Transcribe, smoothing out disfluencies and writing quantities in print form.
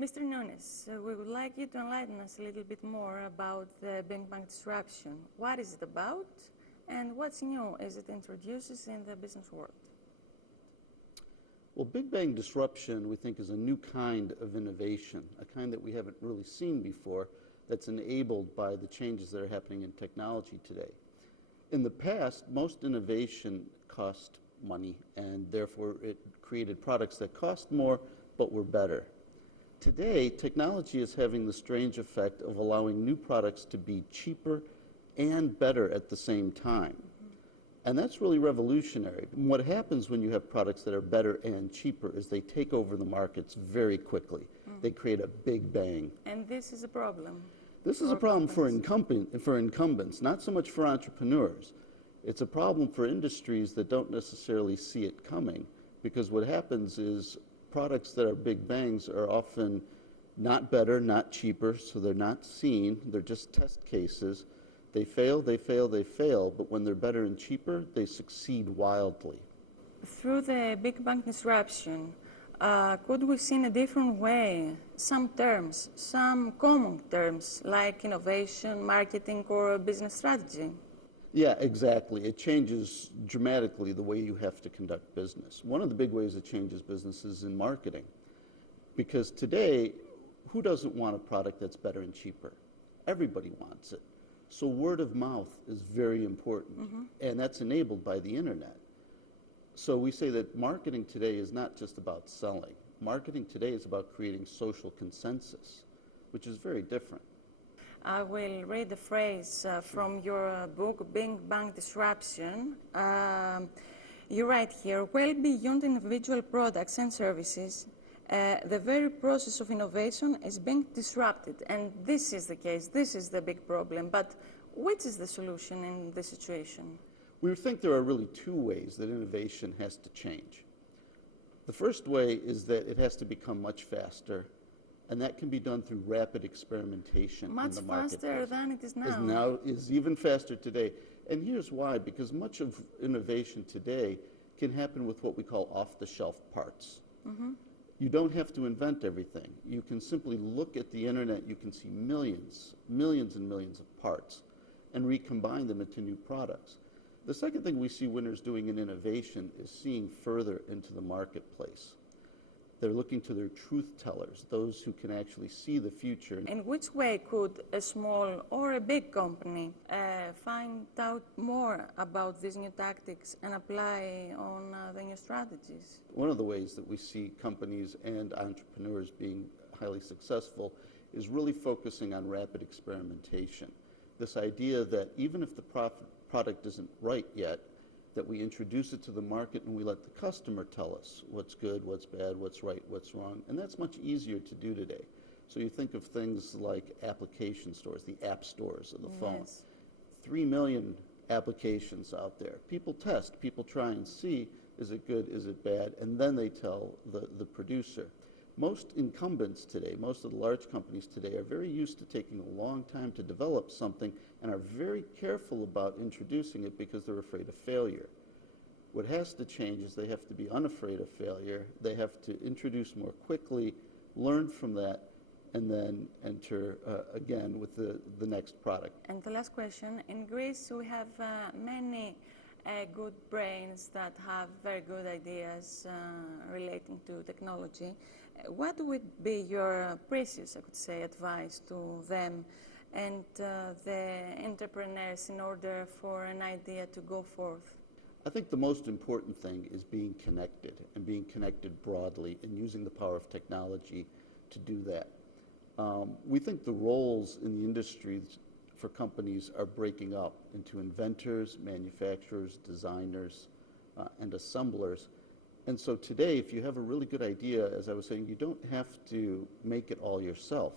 Mr. Nunes, we would like you to enlighten us a little bit more about the Big Bang disruption. What is it about, and what's new as it introduces in the business world? Well, Big Bang disruption, we think, is a new kind of innovation, a kind that we haven't really seen before, that's enabled by the changes that are happening in technology today. In the past, most innovation cost money, and therefore it created products that cost more but were better. Today, technology is having the strange effect of allowing new products to be cheaper and better at the same time. And that's really revolutionary. And what happens when you have products that are better and cheaper is they take over the markets very quickly. They create a big bang. And this is a problem. This is a problem for incumbents, not so much for entrepreneurs. It's a problem for industries that don't necessarily see it coming, because what happens is products that are big bangs are often not better, not cheaper, so they're not seen. They're just test cases. They fail, they fail, they fail, but when they're better and cheaper, they succeed wildly. Through the Big Bang disruption, could we see in a different way some terms, some common terms like innovation, marketing, or business strategy? Yeah, exactly. It changes dramatically the way you have to conduct business. One of the big ways it changes business is in marketing. Because today, who doesn't want a product that's better and cheaper? Everybody wants it. So word of mouth is very important, and that's enabled by the internet. So we say that marketing today is not just about selling. Marketing today is about creating social consensus, which is very different. I will read the phrase from your book, Big Bang Disruption. You write here, well beyond individual products and services, the very process of innovation is being disrupted. And this is the case, this is the big problem. But which is the solution in this situation? We think there are really two ways that innovation has to change. The first way is that it has to become much faster, and that can be done through rapid experimentation in the marketplace. Much faster than it is now. Is even faster today. And here's why, because much of innovation today can happen with what we call off-the-shelf parts. You don't have to invent everything. You can simply look at the internet, you can see millions and millions of parts, and recombine them into new products. The second thing we see winners doing in innovation is seeing further into the marketplace. They're looking to their truth tellers, those who can actually see the future. In which way could a small or a big company find out more about these new tactics and apply on the new strategies? One of the ways that we see companies and entrepreneurs being highly successful is really focusing on rapid experimentation. This idea that even if the product isn't right yet, that we introduce it to the market and we let the customer tell us what's good, what's bad, what's right, what's wrong. And that's much easier to do today. So you think of things like application stores, the app stores of the phone. 3 million applications out there. People test, people try and see, is it good, is it bad, and then they tell the producer. Most incumbents today, most of the large companies today are very used to taking a long time to develop something and are very careful about introducing it because they're afraid of failure. What has to change is they have to be unafraid of failure. They have to introduce more quickly, learn from that, and then enter again with the next product. And the last question, in Greece we have many good brains that have very good ideas relating to technology. What would be your precious, I could say, advice to them and the entrepreneurs in order for an idea to go forth? I think the most important thing is being connected, and being connected broadly, and using the power of technology to do that. We think the roles in the industries for companies are breaking up into inventors, manufacturers, designers, and assemblers. And so today, if you have a really good idea, as I was saying, you don't have to make it all yourself.